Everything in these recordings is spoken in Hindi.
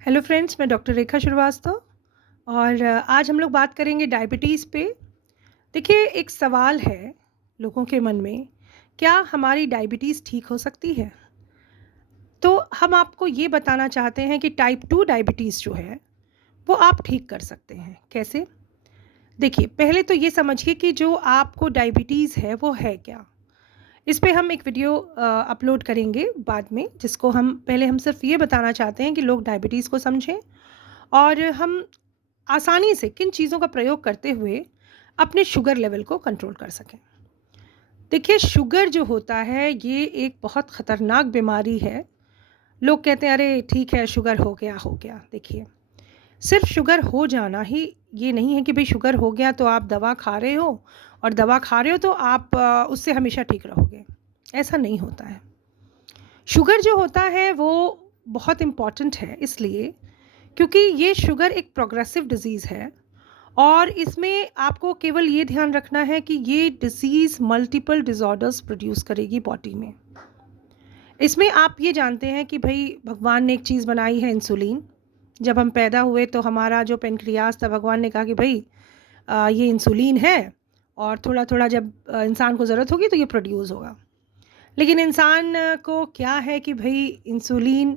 हेलो फ्रेंड्स, मैं डॉक्टर रेखा श्रीवास्तव और आज हम लोग बात करेंगे डायबिटीज़ पे। देखिए, एक सवाल है लोगों के मन में, क्या हमारी डायबिटीज़ ठीक हो सकती है? तो हम आपको ये बताना चाहते हैं कि टाइप 2 डायबिटीज़ जो है, वो आप ठीक कर सकते हैं। कैसे? देखिए, पहले तो ये समझिए कि जो आपको डायबिटीज़ है, वो है क्या? इस पे हम एक वीडियो अपलोड करेंगे बाद में, जिसको हम सिर्फ ये बताना चाहते हैं कि लोग डायबिटीज़ को समझें और हम आसानी से किन चीज़ों का प्रयोग करते हुए अपने शुगर लेवल को कंट्रोल कर सकें। देखिए, शुगर जो होता है ये एक बहुत ख़तरनाक बीमारी है। लोग कहते हैं अरे ठीक है, शुगर हो गया। देखिए, सिर्फ शुगर हो जाना ही ये नहीं है कि भई शुगर हो गया तो आप दवा खा रहे हो और दवा खा रहे हो तो आप उससे हमेशा ठीक रहोगे। ऐसा नहीं होता है। शुगर जो होता है वो बहुत इम्पोर्टेंट है इसलिए क्योंकि ये शुगर एक प्रोग्रेसिव डिज़ीज़ है और इसमें आपको केवल ये ध्यान रखना है कि ये डिसीज़ मल्टीपल डिसऑर्डर्स प्रोड्यूस करेगी बॉडी में। इसमें आप ये जानते हैं कि भई भगवान ने एक चीज़ बनाई है इंसुलिन। जब हम पैदा हुए तो हमारा जो पैनक्रियाज़ था भगवान ने कहा कि भई ये इंसुलिन है और थोड़ा-थोड़ा जब इंसान को ज़रूरत होगी तो ये प्रोड्यूस होगा। लेकिन इंसान को क्या है कि भई इंसुलिन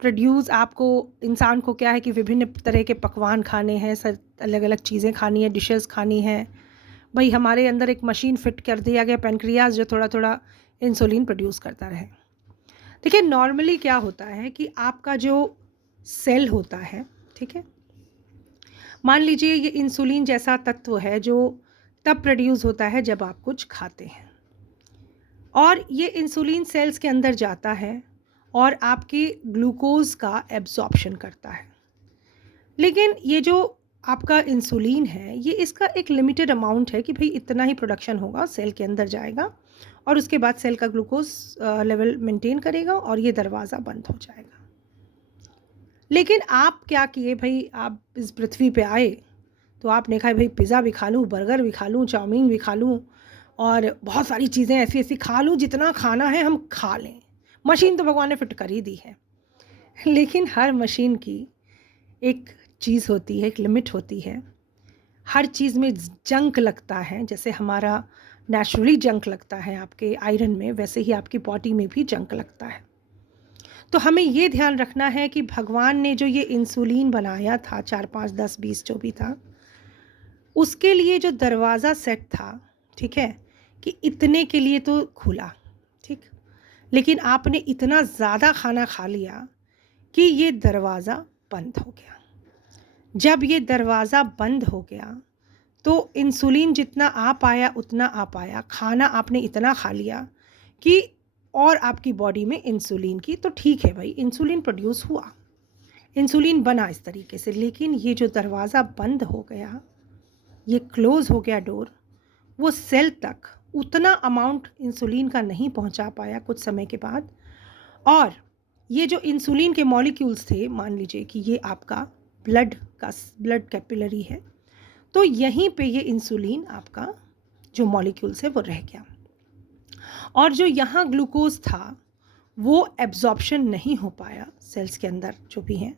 प्रोड्यूस आपको इंसान को क्या है कि विभिन्न तरह के पकवान खाने हैं, अलग-अलग चीज़ें खानी है, डिशेज़ खानी हैं। भई हमारे अंदर एक मशीन फ़िट कर दिया गया पैनक्रियाज़ जो थोड़ा-थोड़ा इंसुलिन प्रोड्यूस करता रहे। देखिए नॉर्मली क्या होता है कि आपका जो सेल होता है, ठीक है? मान लीजिए ये इंसुलिन जैसा तत्व है जो तब प्रोड्यूस होता है जब आप कुछ खाते हैं और ये इंसुलिन सेल्स के अंदर जाता है और आपके ग्लूकोज़ का एब्ज़ॉर्प्शन करता है। लेकिन ये जो आपका इंसुलिन है, ये इसका एक लिमिटेड अमाउंट है कि भई इतना ही प्रोडक्शन होगा, सेल के अंदर जाएगा और उसके बाद सेल का ग्लूकोज़ लेवल मेंटेन करेगा और ये दरवाज़ा बंद हो जाएगा। लेकिन आप क्या किए भई, आप इस पृथ्वी पे आए, तो आपने कहा भई पिज़्ज़ा भी खा लूँ, बर्गर भी खा लूँ, चाउमीन भी खा लूँ और बहुत सारी चीज़ें ऐसी-ऐसी खा लूँ, जितना खाना है हम खा लें। मशीन तो भगवान ने फिट कर ही दी है। लेकिन हर मशीन की एक चीज़ होती है, एक लिमिट होती है। हर चीज़ में जंक लगता है, जैसे हमारा नेचुरली जंक लगता है आपके आयरन में, वैसे ही आपकी बॉडी में भी जंक लगता है। तो हमें ये ध्यान रखना है कि भगवान ने जो ये इंसुलिन बनाया था 4, 5, 10, 20 जो भी था, उसके लिए जो दरवाज़ा सेट था, ठीक है? कि इतने के लिए तो खुला, ठीक? लेकिन आपने इतना ज़्यादा खाना खा लिया कि ये दरवाज़ा बंद हो गया। जब ये दरवाज़ा बंद हो गया, तो इंसुलिन जितना आ पाया उतना आ पाया, खाना आपने इतना खा लिया कि और आपकी बॉडी में इंसुलिन की तो ठीक है भाई, इंसुलिन प्रोड्यूस हुआ, इंसुलिन बना इस तरीके से, लेकिन ये जो दरवाज़ा बंद हो गया, ये क्लोज़ हो गया डोर, वो सेल तक उतना अमाउंट इंसुलिन का नहीं पहुंचा पाया कुछ समय के बाद और ये जो इंसुलिन के मॉलिक्यूल्स थे, मान लीजिए कि ये आपका ब्लड कैपिलरी है, तो यहीं पे ये इंसुलिन आपका जो मॉलिक्यूल्स है वो रह गया और जो यहाँ ग्लूकोज़ था, वो एब्ज़ॉर्प्शन नहीं हो पाया सेल्स के अंदर जो भी हैं,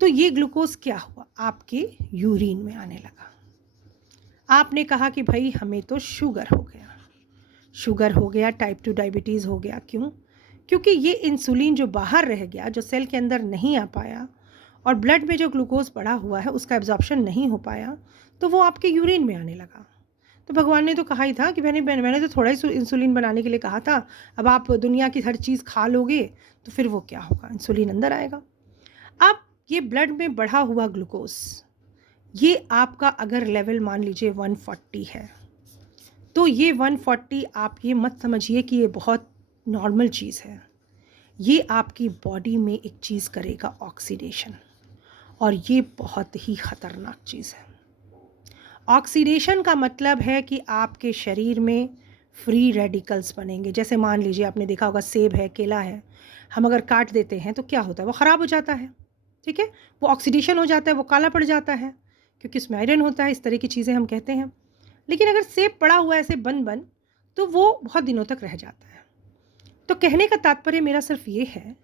तो ये ग्लूकोज़ क्या हुआ? आपके यूरिन में आने लगा। आपने कहा कि भई हमें तो शुगर हो गया, टाइप 2 डायबिटीज़ हो गया, क्यों? क्योंकि ये इंसुलिन जो बाहर रह गया, जो सेल के अंदर नहीं आ पाया और ब्लड में जो ग्लूकोज़ बढ़ा हुआ है, उसका एब्ज़ॉर्प्शन नहीं हो पाया, तो वो आपके यूरिन में आने लगा। तो भगवान ने तो कहा ही था कि मैंने तो थोड़ा ही इंसुलिन बनाने के लिए कहा था, अब आप दुनिया की हर चीज़ खा लोगे, तो फिर वो क्या होगा? इंसुलिन अंदर आएगा। अब ये ब्लड में बढ़ा हुआ ग्लूकोज़, ये आपका अगर लेवल मान लीजिए 140 है, तो ये 140 आप ये मत समझिए कि ये बहुत नॉर्मल चीज़ है। ये आपकी बॉडी में एक चीज़ करेगा ऑक्सीडेशन और ये बहुत ही ख़तरनाक चीज़ है। ऑक्सीडेशन का मतलब है कि आपके शरीर में फ्री रेडिकल्स बनेंगे। जैसे मान लीजिए आपने देखा होगा सेब है, केला है, हम अगर काट देते हैं तो क्या होता है? वो ख़राब हो जाता है, ठीक है? वो ऑक्सीडेशन हो जाता है, वो काला पड़ जाता है क्योंकि उसमें आयरन होता है, इस तरह की चीज़ें हम कहते हैं। लेकिन अगर सेब पड़ा हुआ है ऐसे बन-बन, तो वो बहुत दिनों तक रह जाता है। तो कहने का तात्पर्य मेरा सिर्फ़ ये है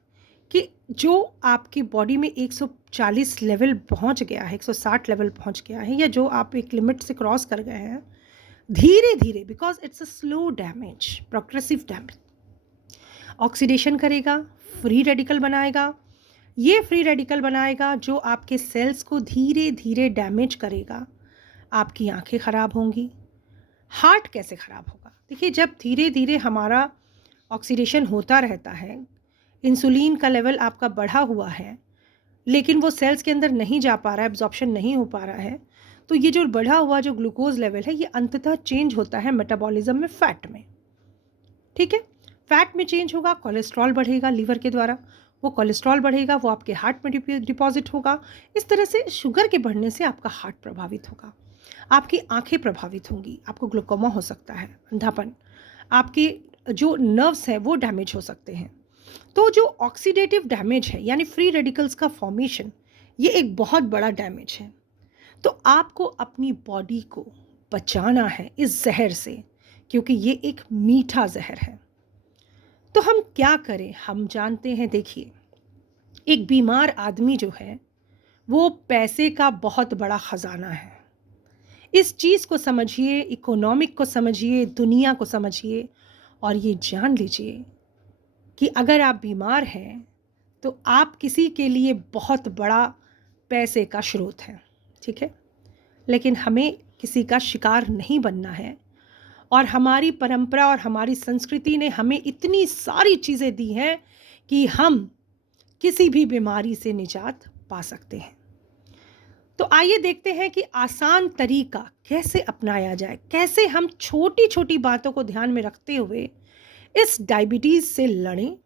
कि जो आपकी बॉडी में 140 लेवल पहुंच गया है, 160 लेवल पहुंच गया है, या जो आप एक लिमिट से क्रॉस कर गए हैं, धीरे धीरे, because it's a slow damage, progressive damage, oxidation करेगा, फ्री रेडिकल बनाएगा। ये फ्री रेडिकल बनाएगा जो आपके सेल्स को धीरे धीरे डैमेज करेगा। आपकी आंखें ख़राब होंगी। हार्ट कैसे ख़राब होगा? देखिए, जब धीरे धीरे हमारा ऑक्सीडेशन होता रहता है, इंसुलिन का लेवल आपका बढ़ा हुआ है, लेकिन वो सेल्स के अंदर नहीं जा पा रहा है, एब्जॉर्प्शन नहीं हो पा रहा है, तो ये जो बढ़ा हुआ जो ग्लूकोज लेवल है, ये अंततः चेंज होता है मेटाबॉलिज्म में, फैट में। ठीक है, फैट में चेंज होगा, कोलेस्ट्रॉल बढ़ेगा लीवर के द्वारा, वो कोलेस्ट्रॉल बढ़ेगा, वो आपके हार्ट में डिपॉजिट होगा। इस तरह से शुगर के बढ़ने से आपका हार्ट प्रभावित होगा, आपकी आंखें प्रभावित होंगी, आपको ग्लूकोमा हो सकता है, अंधापन, आपके जो नर्व्स हैं वो डैमेज हो सकते हैं। तो जो ऑक्सीडेटिव डैमेज है, यानी फ्री रेडिकल्स का फॉर्मेशन, ये एक बहुत बड़ा डैमेज है। तो आपको अपनी बॉडी को बचाना है इस जहर से, क्योंकि ये एक मीठा जहर है। तो हम क्या करें? हम जानते हैं, देखिए, एक बीमार आदमी जो है वो पैसे का बहुत बड़ा ख़जाना है। इस चीज़ को समझिए, इकोनॉमिक को समझिए, दुनिया को समझिए, और ये जान लीजिए कि अगर आप बीमार हैं तो आप किसी के लिए बहुत बड़ा पैसे का स्रोत हैं। ठीक है, लेकिन हमें किसी का शिकार नहीं बनना है, और हमारी परंपरा और हमारी संस्कृति ने हमें इतनी सारी चीज़ें दी हैं कि हम किसी भी बीमारी से निजात पा सकते हैं। तो आइए देखते हैं कि आसान तरीका कैसे अपनाया जाए, कैसे हम छोटी छोटी बातों को ध्यान में रखते हुए इस डायबिटीज़ से लड़ें,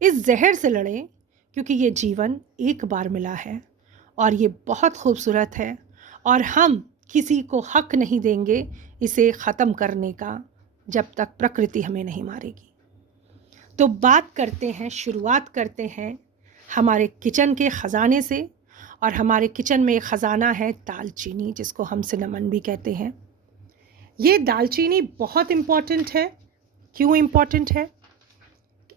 इस जहर से लड़ें, क्योंकि ये जीवन एक बार मिला है और ये बहुत खूबसूरत है, और हम किसी को हक नहीं देंगे इसे ख़त्म करने का जब तक प्रकृति हमें नहीं मारेगी। तो बात करते हैं, शुरुआत करते हैं हमारे किचन के ख़जाने से, और हमारे किचन में एक ख़जाना है दालचीनी, जिसको हम सिनेमन भी कहते हैं। ये दालचीनी बहुत इम्पॉर्टेंट है। क्यों इम्पॉर्टेंट है?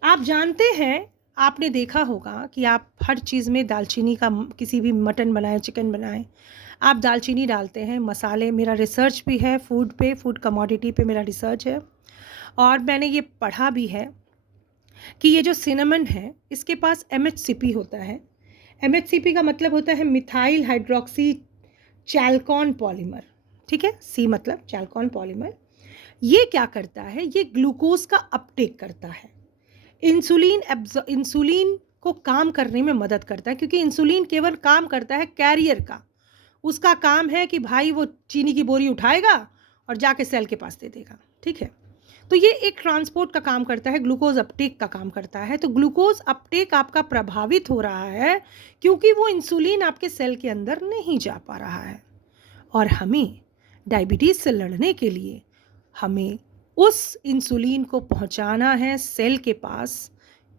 आप जानते हैं, आपने देखा होगा कि आप हर चीज़ में दालचीनी का, किसी भी मटन बनाएं, चिकन बनाएं, आप दालचीनी डालते हैं, मसाले। मेरा रिसर्च भी है फूड पे, फूड कमोडिटी पे मेरा रिसर्च है, और मैंने ये पढ़ा भी है कि ये जो सिनेमन है, इसके पास MHCP होता है। MHCP का मतलब होता है मिथाइल हाइड्रोक्सी चैल्कॉन पॉलीमर। ठीक है, C मतलब चैल्कॉन पॉलीमर। ये क्या करता है? ये ग्लूकोज का अपटेक करता है, इंसुलिन को काम करने में मदद करता है, क्योंकि इंसुलिन केवल काम करता है कैरियर का। उसका काम है कि भाई वो चीनी की बोरी उठाएगा और जाके सेल के पास दे देगा। ठीक है, तो ये एक ट्रांसपोर्ट का काम करता है, ग्लूकोज अपटेक का काम करता है। तो ग्लूकोज अपटेक आपका प्रभावित हो रहा है क्योंकि वो इंसुलिन आपके सेल के अंदर नहीं जा पा रहा है। और हमें डायबिटीज़ से लड़ने के लिए हमें उस इंसुलिन को पहुंचाना है सेल के पास,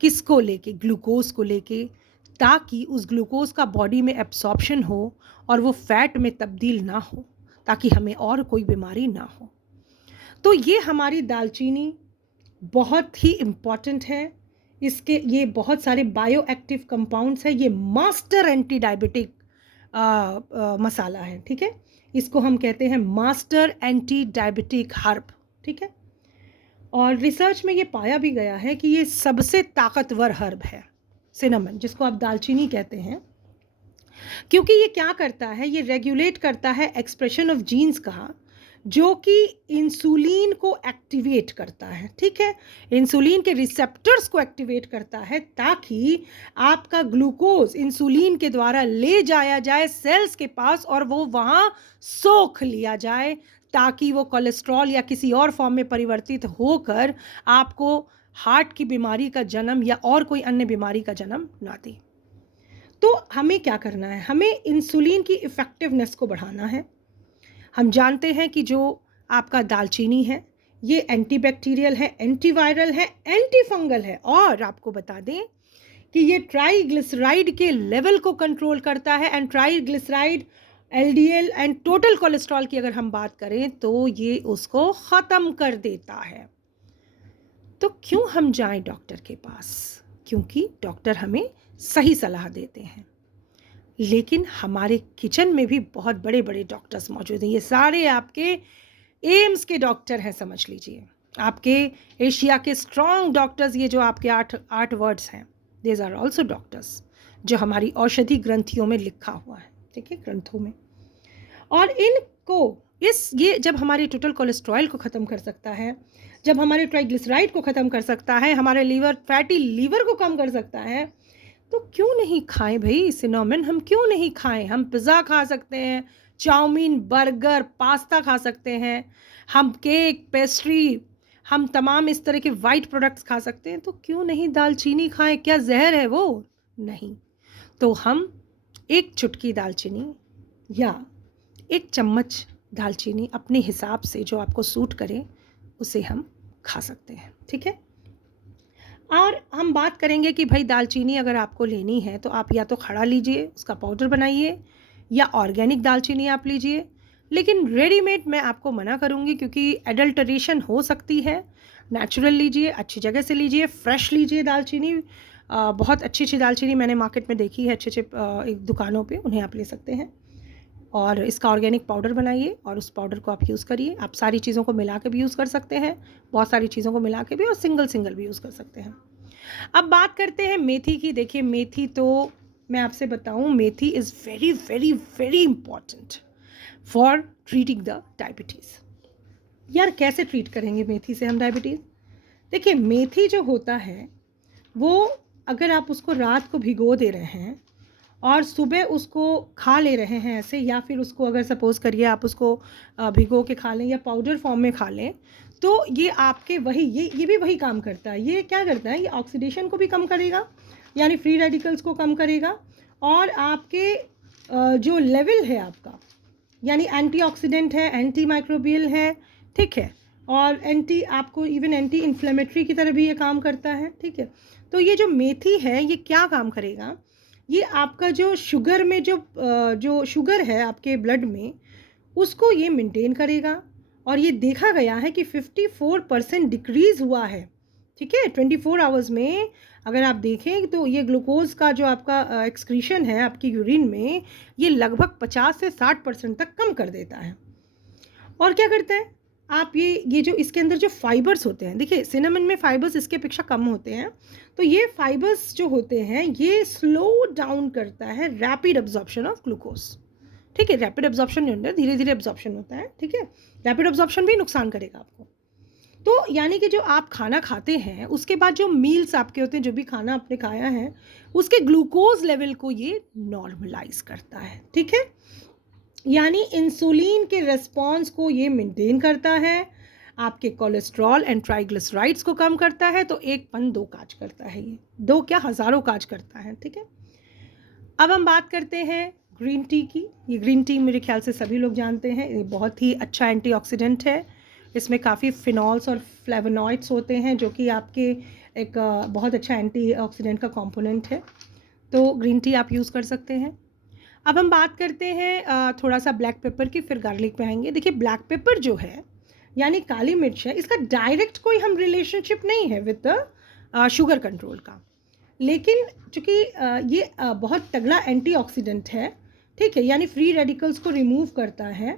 किसको लेके? ग्लूकोज को लेके, ताकि उस ग्लूकोज का बॉडी में एब्सॉर्प्शन हो और वो फैट में तब्दील ना हो, ताकि हमें और कोई बीमारी ना हो। तो ये हमारी दालचीनी बहुत ही इम्पॉर्टेंट है। इसके ये बहुत सारे बायो एक्टिव कंपाउंड्स हैं। ये मास्टर एंटी डायबिटिक मसाला है। ठीक है, इसको हम कहते हैं मास्टर एंटी डायबिटिक हर्ब। ठीक है, और रिसर्च में ये पाया भी गया है कि ये सबसे ताकतवर हर्ब है, सिनेमन, जिसको आप दालचीनी कहते हैं, क्योंकि ये क्या करता है? ये रेगुलेट करता है एक्सप्रेशन ऑफ जीन्स का, जो कि इंसुलिन को एक्टिवेट करता है। ठीक है, इंसुलिन के रिसेप्टर्स को एक्टिवेट करता है, ताकि आपका ग्लूकोज इंसुलिन के द्वारा ले जाया जाए सेल्स के पास और वो वहाँ सोख लिया जाए, ताकि वो कोलेस्ट्रॉल या किसी और फॉर्म में परिवर्तित होकर आपको हार्ट की बीमारी का जन्म या और कोई अन्य बीमारी का जन्म ना दे। तो हमें क्या करना है? हमें इंसुलिन की इफ़ेक्टिवनेस को बढ़ाना है। हम जानते हैं कि जो आपका दालचीनी है, ये एंटीबैक्टीरियल है, एंटीवायरल है, एंटीफंगल है, और आपको बता दें कि ये ट्राइग्लिसराइड के लेवल को कंट्रोल करता है। And triglyceride, LDL and total cholesterol की अगर हम बात करें तो ये उसको ख़त्म कर देता है। तो क्यों हम जाएं डॉक्टर के पास? क्योंकि डॉक्टर हमें सही सलाह देते हैं। लेकिन हमारे किचन में भी बहुत बड़े-बड़े डॉक्टर्स मौजूद हैं। ये सारे आपके एम्स के डॉक्टर हैं समझ लीजिए। आपके एशिया के स्ट्रॉन्ग डॉक्टर्स, ये जो आपके 8 वर्ड्स हैं, दीज़ आर आल्सो डॉक्टर्स, जो हमारी औषधि ग्रंथियों में लिखा हुआ है, ठीक है? ग्रंथों में। और इनको ये जब हमारे टोटल कोलेस्ट्रॉल को ख़त्म कर सकता है, जब हमारे ट्राइग्लिसराइड को ख़त्म कर सकता है, हमारे फैटी लीवर को कम कर सकता है, तो क्यों नहीं खाएँ भई सिनेमन, हम क्यों नहीं खाएँ? हम पिज़्ज़ा खा सकते हैं, चाउमीन, बर्गर, पास्ता खा सकते हैं, हम केक, पेस्ट्री, हम तमाम इस तरह के व्हाइट प्रोडक्ट्स खा सकते हैं, तो क्यों नहीं दालचीनी खाएँ? क्या ज़हर है वो? नहीं। तो हम 1 चुटकी दालचीनी या 1 चम्मच दालचीनी अपने हिसाब से जो आपको सूट करे, उसे हम खा सकते हैं, ठीक है? और हम बात करेंगे कि भाई दालचीनी अगर आपको लेनी है तो आप या तो खड़ा लीजिए, उसका पाउडर बनाइए, या ऑर्गेनिक दालचीनी आप लीजिए। लेकिन रेडीमेड मैं आपको मना करूँगी क्योंकि एडल्टरेशन हो सकती है। नेचुरल लीजिए, अच्छी जगह से लीजिए, फ्रेश लीजिए दालचीनी। बहुत अच्छी-अच्छी दालचीनी मैंने मार्केट में देखी है अच्छे-अच्छे एक दुकानों पे, उन्हें आप ले सकते हैं। और इसका ऑर्गेनिक पाउडर बनाइए और उस पाउडर को आप यूज़ करिए। आप सारी चीज़ों को मिला के भी यूज़ कर सकते हैं, बहुत सारी चीज़ों को मिला के भी, और सिंगल-सिंगल भी यूज़ कर सकते हैं। अब बात करते हैं मेथी की। देखिए मेथी तो मैं आपसे बताऊँ, methi is very, very, very important for treating the diabetes. यार कैसे ट्रीट करेंगे मेथी से हम डायबिटीज़? देखिए मेथी जो होता है, वो अगर आप उसको रात को भिगो दे रहे हैं और सुबह उसको खा ले रहे हैं ऐसे, या फिर उसको अगर सपोज़ करिए आप उसको भिगो के खा लें या पाउडर फॉर्म में खा लें, तो ये आपके वही ये भी वही काम करता है। ये क्या करता है, ये ऑक्सीडेशन को भी कम करेगा, यानी फ्री रेडिकल्स को कम करेगा, और आपके जो लेवल है आपका, यानी एंटीऑक्सीडेंट है, एंटी माइक्रोबियल है, ठीक है? और आपको इवन एंटी इन्फ्लेमेटरी की तरह भी ये काम करता है, ठीक है? तो ये जो मेथी है, ये क्या काम करेगा, ये आपका जो शुगर में जो शुगर है आपके ब्लड में, उसको ये मेंटेन करेगा। और ये देखा गया है कि 54% डिक्रीज़ हुआ है, ठीक है? 24 आवर्स में अगर आप देखें तो ये ग्लूकोज़ का जो आपका एक्सक्रीशन है आपकी यूरिन में, ये लगभग 50 से 60% तक कम कर देता है। और क्या करता है, आप ये जो इसके अंदर जो फाइबर्स होते हैं, देखिए सिनेमन में फाइबर्स इसके अपेक्षा कम होते हैं, तो ये फाइबर्स जो होते हैं ये स्लो डाउन करता है रैपिड एब्जॉर्प्शन ऑफ ग्लूकोज, ठीक है? रैपिड एब्जॉर्प्शन के अंदर धीरे धीरे एब्जॉर्प्शन होता है, ठीक है? रैपिड एब्जॉर्प्शन भी नुकसान करेगा आपको। तो यानी कि जो आप खाना खाते हैं उसके बाद जो मील्स आपके होते हैं, जो भी खाना आपने खाया है, उसके ग्लूकोज लेवल को ये नॉर्मलाइज करता है, ठीक है? यानी इंसुलिन के रिस्पॉन्स को ये मेंटेन करता है, आपके कोलेस्ट्रॉल एंड ट्राइग्लिसराइड्स को कम करता है। तो एक पन दो काज करता है, ये दो क्या हज़ारों काज करता है, ठीक है? अब हम बात करते हैं ग्रीन टी की। ये ग्रीन टी मेरे ख्याल से सभी लोग जानते हैं, ये बहुत ही अच्छा एंटीऑक्सीडेंट है। इसमें काफ़ी फिनॉल्स और फ्लेवोनॉइड्स होते हैं जो कि आपके एक बहुत अच्छा एंटीऑक्सीडेंट का कंपोनेंट है। तो ग्रीन टी आप यूज़ कर सकते हैं। अब हम बात करते हैं थोड़ा सा ब्लैक पेपर की, फिर गार्लिक पे आएंगे। देखिए ब्लैक पेपर जो है यानी काली मिर्च है, इसका डायरेक्ट कोई हम रिलेशनशिप नहीं है विद द शुगर कंट्रोल का, लेकिन चूँकि ये बहुत तगड़ा एंटीऑक्सीडेंट है, ठीक है? यानी फ्री रेडिकल्स को रिमूव करता है।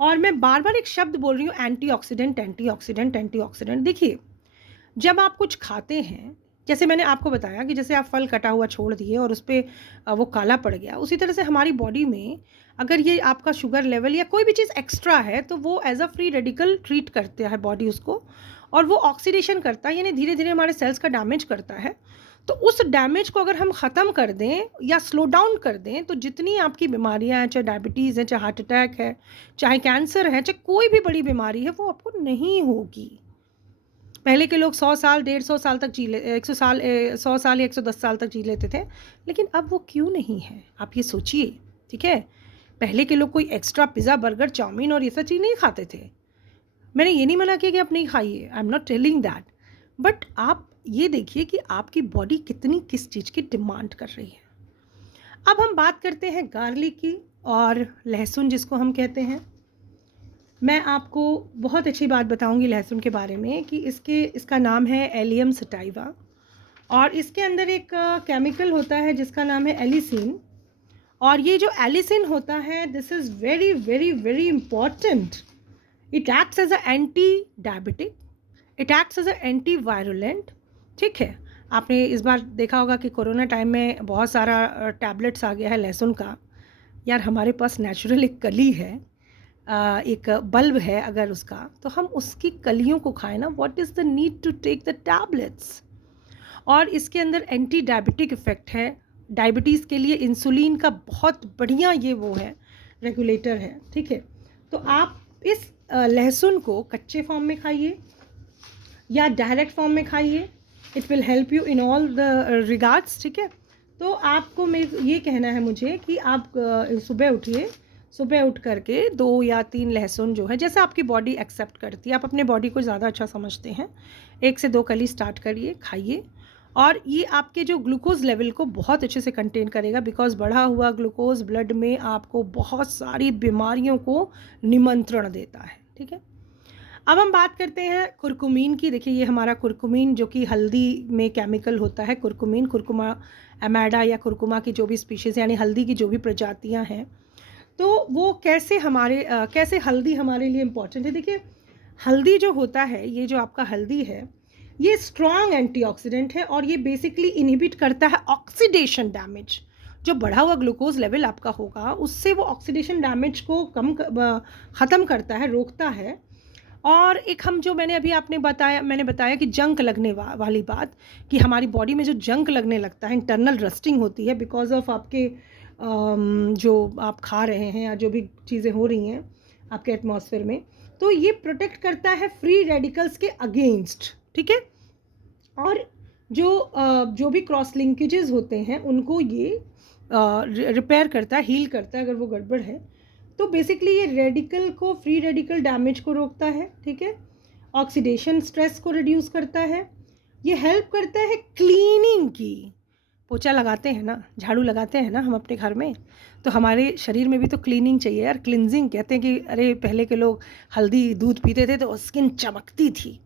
और मैं बार बार एक शब्द बोल रही हूँ, एंटीऑक्सीडेंट, एंटीऑक्सीडेंट, एंटीऑक्सीडेंट। देखिए जब आप कुछ खाते हैं, जैसे मैंने आपको बताया कि जैसे आप फल कटा हुआ छोड़ दिए और उस पे वो काला पड़ गया, उसी तरह से हमारी बॉडी में अगर ये आपका शुगर लेवल या कोई भी चीज़ एक्स्ट्रा है, तो वो as a free radical treat करते हैं बॉडी उसको, और वो ऑक्सीडेशन करता है, यानी धीरे धीरे हमारे सेल्स का डैमेज करता है। तो उस डैमेज को अगर हम ख़त्म कर दें या स्लो डाउन कर दें, तो जितनी आपकी बीमारियां हैं, चाहे डायबिटीज़ है, चाहे हार्ट अटैक है, चाहे कैंसर है, चाहे कोई भी बड़ी बीमारी है, वो आपको नहीं होगी। पहले के लोग 100 साल 150 साल तक जी ले 100 साल 100 साल या 110 साल तक जी लेते थे, लेकिन अब वो क्यों नहीं है, आप ये सोचिए, ठीक है? पहले के लोग कोई एक्स्ट्रा पिज़्ज़ा, बर्गर, चाउमीन और ये सब चीज़ नहीं खाते थे। मैंने ये नहीं मना किया कि आप नहीं खाइए, I am not telling that, but आप ये देखिए कि आपकी बॉडी कितनी किस चीज़ की डिमांड कर रही है। अब हम बात करते हैं गार्लिक की और लहसुन जिसको हम कहते हैं। मैं आपको बहुत अच्छी बात बताऊंगी लहसुन के बारे में कि इसका नाम है एलियम सटाइवा, और इसके अंदर एक केमिकल होता है जिसका नाम है एलिसिन। और ये जो एलिसिन होता है, this is very very very important. It acts as a anti diabetic, it acts as a anti virulent. ठीक है, आपने इस बार देखा होगा कि कोरोना टाइम में बहुत सारा टैबलेट्स आ गया है लहसुन का। यार हमारे पास नेचुरल एक कली है, एक बल्ब है अगर उसका, तो हम उसकी कलियों को खाएं ना। What is the need to take the tablets. और इसके अंदर एंटी डायबिटिक इफ़ेक्ट है। डायबिटीज़ के लिए इंसुलिन का बहुत बढ़िया ये वो है, रेगुलेटर है। ठीक है, तो आप इस लहसुन को कच्चे फॉर्म में खाइए या डायरेक्ट फॉर्म में खाइए, it will help you in all the regards. ठीक है, तो आपको मैं ये कहना है मुझे कि आप सुबह उठिए, सुबह उठ करके 2 या 3 लहसुन जो है, जैसे आपकी बॉडी एक्सेप्ट करती है, आप अपने बॉडी को ज़्यादा अच्छा समझते हैं, 1 से 2 कली स्टार्ट करिए, खाइए। और ये आपके जो ग्लूकोज़ लेवल को बहुत अच्छे से कंटेन करेगा, बिकॉज़ बढ़ा हुआ ग्लूकोज़ ब्लड में आपको बहुत सारी बीमारियों को निमंत्रण देता है। ठीक है, अब हम बात करते हैं कुरकुमीन की। देखिए ये हमारा कुरकुमीन जो कि हल्दी में केमिकल होता है, कुरकुमीन, कुरकुमा एमाडा या कुरकुमा की जो भी स्पीशीज़ यानी हल्दी की जो भी प्रजातियां हैं, तो वो कैसे कैसे हल्दी हमारे लिए इम्पॉर्टेंट है। देखिए हल्दी जो होता है, ये जो आपका हल्दी है, ये स्ट्रॉन्ग एंटीऑक्सीडेंट है और ये बेसिकली इनहिबिट करता है ऑक्सीडेशन डैमेज। जो बढ़ा हुआ ग्लूकोज लेवल आपका होगा उससे वो ऑक्सीडेशन डैमेज को ख़त्म करता है, रोकता है। और एक हम जो मैंने बताया कि जंक लगने वाली बात, कि हमारी बॉडी में जो जंक लगने लगता है, इंटरनल रस्टिंग होती है बिकॉज ऑफ आपके जो आप खा रहे हैं या जो भी चीज़ें हो रही हैं आपके एटमॉस्फेयर में, तो ये प्रोटेक्ट करता है फ्री रेडिकल्स के अगेंस्ट। ठीक है, और जो भी क्रॉस लिंकेजेस होते हैं उनको ये रिपेयर करता है, हील करता है अगर वो गड़बड़ है। तो बेसिकली ये रेडिकल को, फ्री रेडिकल डैमेज को रोकता है। ठीक है, ऑक्सीडेशन स्ट्रेस को रिड्यूस करता है, ये हेल्प करता है क्लीनिंग की। पोछा लगाते हैं ना, झाड़ू लगाते हैं ना हम अपने घर में, तो हमारे शरीर में भी तो क्लीनिंग चाहिए यार, क्लिनजिंग। कहते हैं कि अरे पहले के लोग हल्दी दूध पीते थे तो स्किन चमकती थी।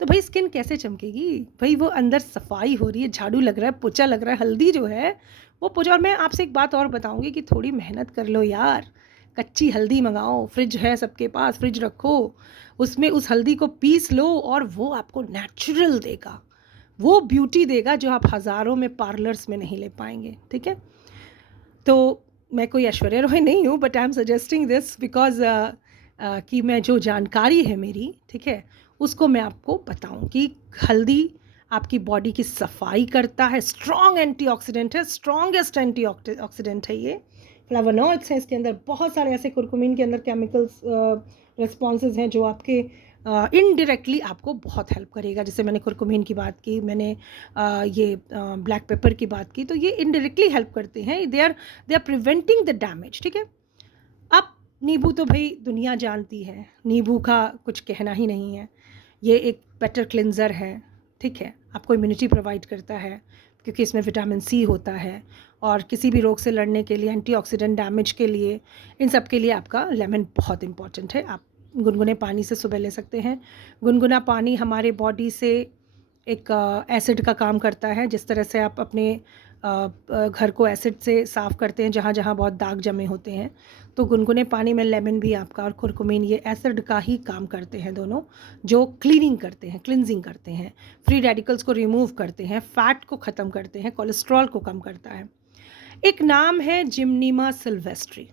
तो भाई स्किन कैसे चमकेगी भाई, वो अंदर सफाई हो रही है, झाड़ू लग रहा है, पोछा लग रहा है, हल्दी जो है वो पोछा। और मैं आपसे एक बात और बताऊंगी कि थोड़ी मेहनत कर लो यार, कच्ची हल्दी मंगाओ, फ्रिज है सबके पास, फ्रिज रखो, उसमें उस हल्दी को पीस लो और वो आपको नेचुरल देगा, वो ब्यूटी देगा जो आप हज़ारों में पार्लर्स में नहीं ले पाएंगे। ठीक है, तो मैं कोई ऐश्वर्या रॉय नहीं हूँ, but I am suggesting this because कि मैं जो जानकारी है मेरी, ठीक है, उसको मैं आपको बताऊँ कि हल्दी आपकी बॉडी की सफाई करता है, स्ट्रॉन्ग एंटीऑक्सीडेंट है, स्ट्रॉन्गेस्ट एंटीऑक्सीडेंट है ये। फ्लावोनॉइड्स हैं इसके अंदर, बहुत सारे ऐसे कुरकुमीन के अंदर केमिकल्स रिस्पॉन्सेज हैं जो आपके इनडायरेक्टली आपको बहुत हेल्प करेगा। जैसे मैंने कुरकुमीन की बात की, मैंने ये ब्लैक पेपर की बात की, तो ये इनडायरेक्टली हेल्प करते हैं, they are preventing the damage. ठीक है, अब नींबू तो भाई दुनिया जानती है, नींबू का कुछ कहना ही नहीं है, ये एक बेटर क्लिनज़र है। ठीक है, आपको इम्यूनिटी प्रोवाइड करता है क्योंकि इसमें विटामिन सी होता है, और किसी भी रोग से लड़ने के लिए, एंटीऑक्सीडेंट डैमेज के लिए, इन सब के लिए आपका लेमन बहुत इंपॉर्टेंट है। आप गुनगुने पानी से सुबह ले सकते हैं। गुनगुना पानी हमारे बॉडी से एक एसिड का काम करता है, जिस तरह से आप अपने घर को एसिड से साफ़ करते हैं जहाँ जहाँ बहुत दाग जमे होते हैं, तो गुनगुने पानी में लेमन भी आपका और कुरकुमीन ये एसिड का ही काम करते हैं दोनों, जो क्लीनिंग करते हैं, क्लिनजिंग करते हैं, फ्री रेडिकल्स को रिमूव करते हैं, फैट को ख़त्म करते हैं, कोलेस्ट्रॉल को कम करता है। एक नाम है जिम्नीमा सिल्वेस्ट्री।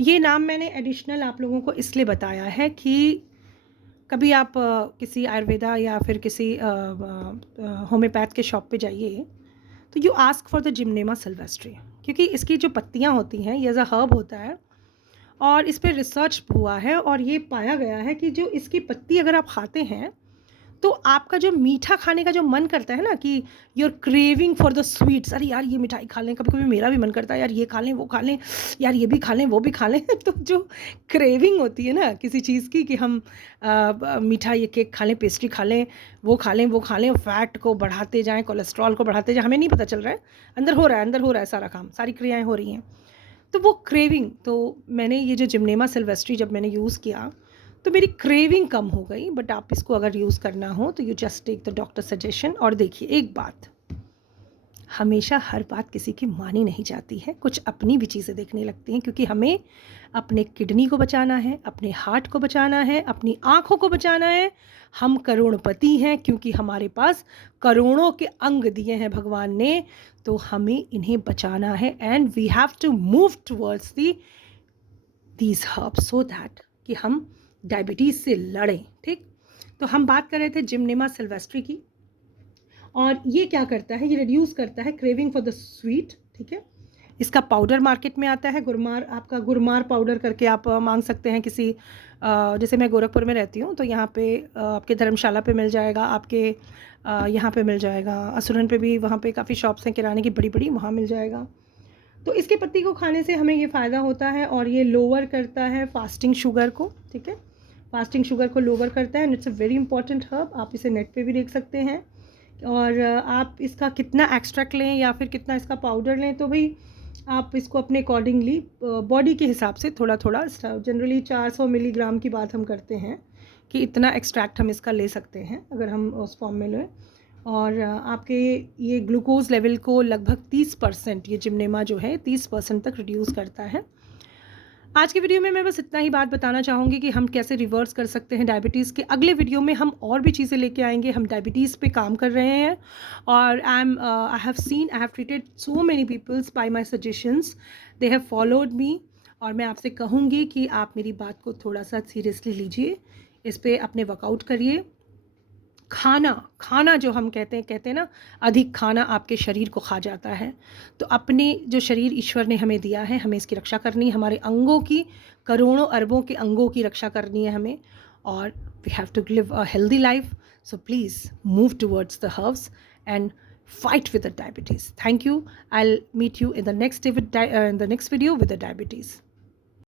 ये नाम मैंने एडिशनल आप लोगों को इसलिए बताया है कि कभी आप किसी आयुर्वेदा या फिर किसी होम्योपैथ के शॉप पे जाइए, तो you ask for the Gymnema Silvestri, क्योंकि इसकी जो पत्तियां होती हैं, ये एज अ हर्ब होता है और इस पर रिसर्च हुआ है और ये पाया गया है कि जो इसकी पत्ती अगर आप खाते हैं तो आपका जो मीठा खाने का जो मन करता है ना, कि your craving for the sweets, अरे यार ये मिठाई खा लें, कभी कभी मेरा भी मन करता है यार ये खा लें, वो खा लें, यार ये भी खा लें, वो भी खा लें तो जो क्रेविंग होती है ना किसी चीज़ की, कि हम मीठा ये केक खा लें, पेस्ट्री खा लें, वो खा लें, वो खा लें, फैट को बढ़ाते जाएँ, कोलेस्ट्रॉल को बढ़ाते जाएँ, हमें नहीं पता चल रहा है, अंदर हो रहा है सारा काम, सारी क्रियाएँ हो रही हैं। तो वो क्रेविंग, तो मैंने ये जो जिम्नेमा सिल्वेस्ट्री जब मैंने यूज़ किया, तो मेरी क्रेविंग कम हो गई। बट आप इसको अगर यूज़ करना हो तो you just take the doctor suggestion. और देखिए एक बात, हमेशा हर बात किसी की मानी नहीं जाती है, कुछ अपनी भी चीज़ें देखने लगती हैं, क्योंकि हमें अपने किडनी को बचाना है, अपने हार्ट को बचाना है, अपनी आँखों को बचाना है। हम करोड़पति हैं क्योंकि हमारे पास करोड़ों के अंग दिए हैं भगवान ने, तो हमें इन्हें बचाना है। And we have to move towards these herbs so that कि हम डायबिटीज़ से लड़ें। ठीक, तो हम बात कर रहे थे जिमनेमा सिल्वेस्ट्री की। और ये क्या करता है, ये रिड्यूस करता है क्रेविंग फॉर द स्वीट। ठीक है, इसका पाउडर मार्केट में आता है, गुरमार, आपका गुरमार पाउडर करके आप मांग सकते हैं किसी जैसे मैं गोरखपुर में रहती हूँ तो यहाँ पे आपके धर्मशाला पे मिल जाएगा, आपके यहाँ पे मिल जाएगा, असुरन पे भी, वहाँ पे काफ़ी शॉप्स हैं किराने की बड़ी बड़ी, वहाँ मिल जाएगा। तो इसके पत्ती को खाने से हमें ये फ़ायदा होता है और ये लोअर करता है फास्टिंग शुगर को। ठीक है, फास्टिंग शुगर को लोअर करता है and it's a very important herb. आप इसे नेट पे भी देख सकते हैं। और आप इसका कितना एक्सट्रैक्ट लें या फिर कितना इसका पाउडर लें तो भाई आप इसको अपने अकॉर्डिंगली बॉडी के हिसाब से थोड़ा थोड़ा, जनरली 400 मिलीग्राम की बात हम करते हैं कि इतना एक्सट्रैक्ट हम इसका ले सकते हैं अगर हम उस फॉर्म में लें। और आपके ये ग्लूकोज लेवल को लगभग 30%, ये जिमनेमा जो है 30% तक रिड्यूस करता है। आज की वीडियो में मैं बस इतना ही बात बताना चाहूँगी कि हम कैसे रिवर्स कर सकते हैं डायबिटीज़ के। अगले वीडियो में हम और भी चीज़ें लेके आएंगे, हम डायबिटीज़ पे काम कर रहे हैं। और I have treated so many peoples by my suggestions, they have followed me. और मैं आपसे कहूँगी कि आप मेरी बात को थोड़ा सा सीरियसली लीजिए, इस पर अपने वर्कआउट करिए। खाना खाना जो हम कहते हैं ना, अधिक खाना आपके शरीर को खा जाता है। तो अपने जो शरीर ईश्वर ने हमें दिया है, हमें इसकी रक्षा करनी है, हमारे अंगों की, करोड़ों अरबों के अंगों की रक्षा करनी है हमें। और we have to live a healthy life. So please move towards the herbs and fight with the diabetes. Thank you. I'll meet you in the next video with the diabetes.